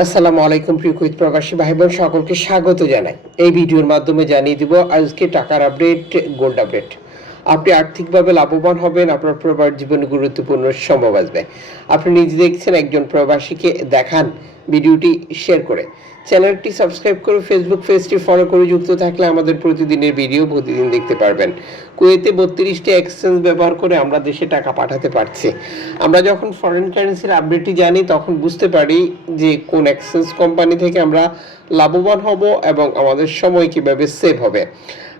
আসসালামু আলাইকুম, প্রিয় কুইত প্রবাসী ভাই বোন সকলকে স্বাগত জানাই। এই ভিডিওর মাধ্যমে জানিয়ে দিব আজকে টাকার আপডেট গোল্ড আপডেট আপনি আর্থিকভাবে লাভবান হবেন, আপনার প্রবাস জীবনে গুরুত্বপূর্ণ সম্ভব আসবে। আপনি নিজে দেখছেন একজন প্রবাসীকে দেখান ভিডিওটি শেয়ার করে। চ্যানেলটি সাবস্ক্রাইব করে ফেসবুক পেজটি ফলো করে যুক্ত থাকলে আমাদের প্রতিদিনের ভিডিও প্রতিদিন দেখতে পারবেন। কুয়েতে বত্রিশটি এক্সচেঞ্জ ব্যবহার করে আমরা দেশে টাকা পাঠাতে পারছি। আমরা যখন ফরেন কারেন্সির আপডেটটি জানি, তখন বুঝতে পারি যে কোন এক্সচেঞ্জ কোম্পানি থেকে আমরা লাভবান হব এবং আমাদের সময় কীভাবে সেভ হবে।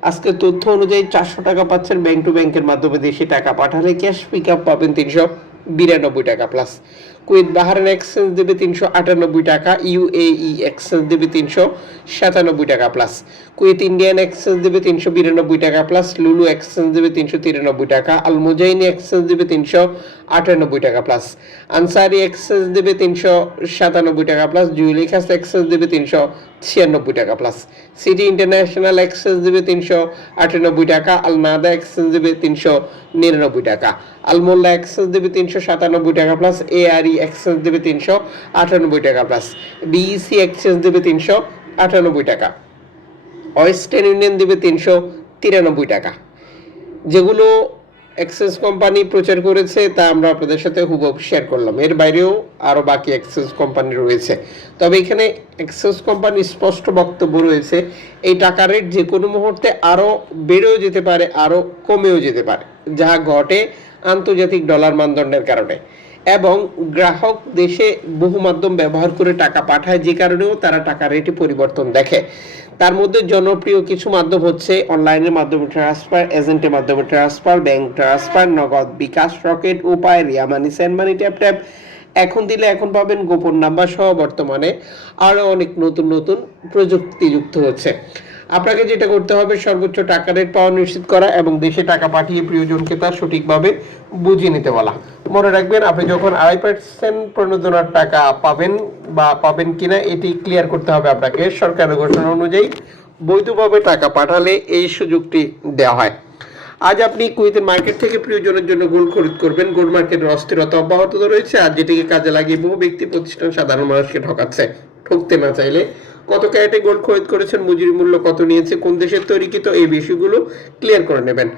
আজকে তথ্য অনুযায়ী চারশো টাকা পাচ্ছেন ব্যাংক টু ব্যাংকের মাধ্যমে দেশে টাকা পাঠালে ক্যাশ পিক আপ পাবেন তিনশো বিরানব্বই টাকা প্লাস কুয়েত বাহারান এক্সচেঞ্জ দেবে তিনশো আটানব্বই টাকা ইউএই এক্সচেঞ্জ দেবে তিনশো সাতানব্বই টাকা প্লাস কুয়েত ইন্ডিয়ান এক্সচেঞ্জ দেবে তিনশো বিরানব্বই টাকা প্লাস লুলু এক্সচেঞ্জ দেবে তিনশো তিরানব্বই টাকা আল এক্সচেঞ্জ দেবে তিনশো আটানব্বই টাকা প্লাস আনসারি এক্সচেঞ্জ দেবে তিনশো সাতানব্বই টাকা প্লাস জুয়েলিখাস এক্সচেঞ্জ দেবে তিনশো ছিয়ানব্বই টাকা প্লাস সিটি ইন্টারন্যাশনাল এক্সচেঞ্জ দেবে তিনশো আটানব্বই টাকা আল নাদা এক্সচেঞ্জ দেবে তিনশো নিরানব্বই টাকা আলমোল্লা এক্সচেঞ্জ দেবে তিনশো সাতানব্বই টাকা প্লাস এআরই এক্সচেঞ্জ দেবে তিনশো আটানব্বই টাকা প্লাস বিইসি এক্সচেঞ্জ দেবে তিনশো আটানব্বই টাকা। ওয়েস্টার্ন ইউনিয়ন দেবে তিনশো তিরানব্বই টাকা। যেগুলো এক্সেস কোম্পানি প্রচার করেছে, তা আমরা আপনাদের সাথে হুবহু শেয়ার করলাম। এর বাইরেও আরও বাকি এক্সেস কোম্পানি রয়েছে। তবে এখানে এক্সেস কোম্পানির স্পষ্ট বক্তব্য রয়েছে, এই টাকা রেট যে কোনো মুহূর্তে আরও বেড়েও যেতে পারে আরও কমেও যেতে পারে, যা ঘটে আন্তর্জাতিক ডলার মানদণ্ডের কারণে। এবং গ্রাহক দেশে বহু মাধ্যম ব্যবহার করে টাকা পাঠায়, যে কারণেও তারা টাকা রেটে পরিবর্তন দেখে। তার মধ্যে জনপ্রিয় কিছু মাধ্যম হচ্ছে অনলাইনের মাধ্যমে ট্রান্সফার এজেন্টের মাধ্যমে transfer bank transfer Nagad bKash Rocket Upay Ria money send money Tap Tap এখন দিলে এখন পাবেন গোপন নাম্বার সহ বর্তমানে আরও অনেক নতুন নতুন প্রযুক্তি যুক্ত হচ্ছে। আপনাকে যেটা করতে হবে, সর্বোচ্চ টাকা রেট পাওয়া নিশ্চিত করা এবং দেশে টাকা পাঠিয়ে প্রিয়জনকে তার সঠিকভাবে বুঝিয়ে নিতে বলা। মনে রাখবেন, আপনি যখন আড়াই পার্সেন্ট প্রণোদনার টাকা পাবেন বা পাবেন কিনা, এটি ক্লিয়ার করতে হবে আপনাকে। সরকারের ঘোষণা অনুযায়ী বৈধভাবে টাকা পাঠালে এই সুযোগটি দেওয়া হয়। আজ আপনি কুয়েতের মার্কেট থেকে প্রিয়জনের জন্য গোল্ড খরিদ করবেন। গোল্ড মার্কেটের অস্থিরতা অব্যাহত রয়েছে আর যেটিকে কাজে লাগিয়ে বহু ব্যক্তি, প্রতিষ্ঠান, সাধারণ মানুষকে ঠকাচ্ছে। ঠকতে না চাইলে কত ক্যারেটে গোল্ড খরিদ করেছেন, মজুরি মূল্য কত নিয়েছে, কোন দেশের তৈরিকৃত এই বিষয়গুলো ক্লিয়ার করে নেবেন।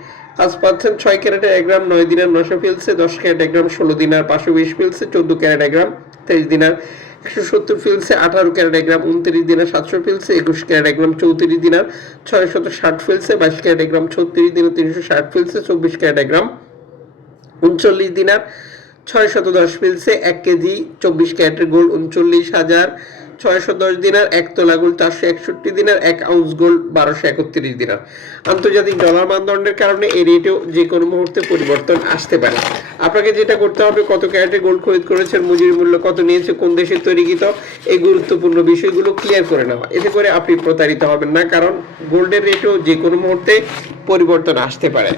আজ পাচ্ছেন ছয় ক্যারেটে এক গ্রাম, নয় দিনার নশো ফিলসে দশ ক্যারেট এক গ্রাম, ষোলো দিনার পাঁচশো বিশ ফিলসে চোদ্দ ক্যারেট এক গ্রাম, তেইশ দিনার একশো সত্তর ফিলসে আঠারো ক্যারেট এক গ্রাম, উনত্রিশ দিনার সাতশো ফিলসে একুশ ক্যারেট এক গ্রাম, চৌত্রিশ দিনার ছয় শত ষাট ফিলসে বাইশ ক্যারেট এক গ্রাম, ছত্রিশ দিনার তিনশো ষাট ফিলসে চব্বিশ ক্যারেট এক গ্রাম, উনচল্লিশ দিনার ছয় শত দশ ফিলসে এক কেজি চব্বিশ ক্যারেটের গোল্ড উনচল্লিশ হাজার ছয়শো দশ দিনার, এক তোলা গোল্ড চারশো একষট্টি দিনার, এক আউন্স গোল্ড বারোশো একত্রিশ দিনার। আন্তর্জাতিক ডলার মানদণ্ডের কারণে রেটেও যে কোনো মুহূর্তে পরিবর্তন আসতে পারে। আপনাকে যেটা করতে হবে, কত ক্যারেটে গোল্ড খরিদ করেছেন, মজুরি মূল্য কত নিয়েছে, কোন দেশের তৈরিকৃত, এই গুরুত্বপূর্ণ বিষয়গুলো ক্লিয়ার করে নেওয়া। এতে করে আপনি প্রতারিত হবেন না, কারণ গোল্ডের রেটও যে কোনো মুহূর্তে পরিবর্তন আসতে পারে।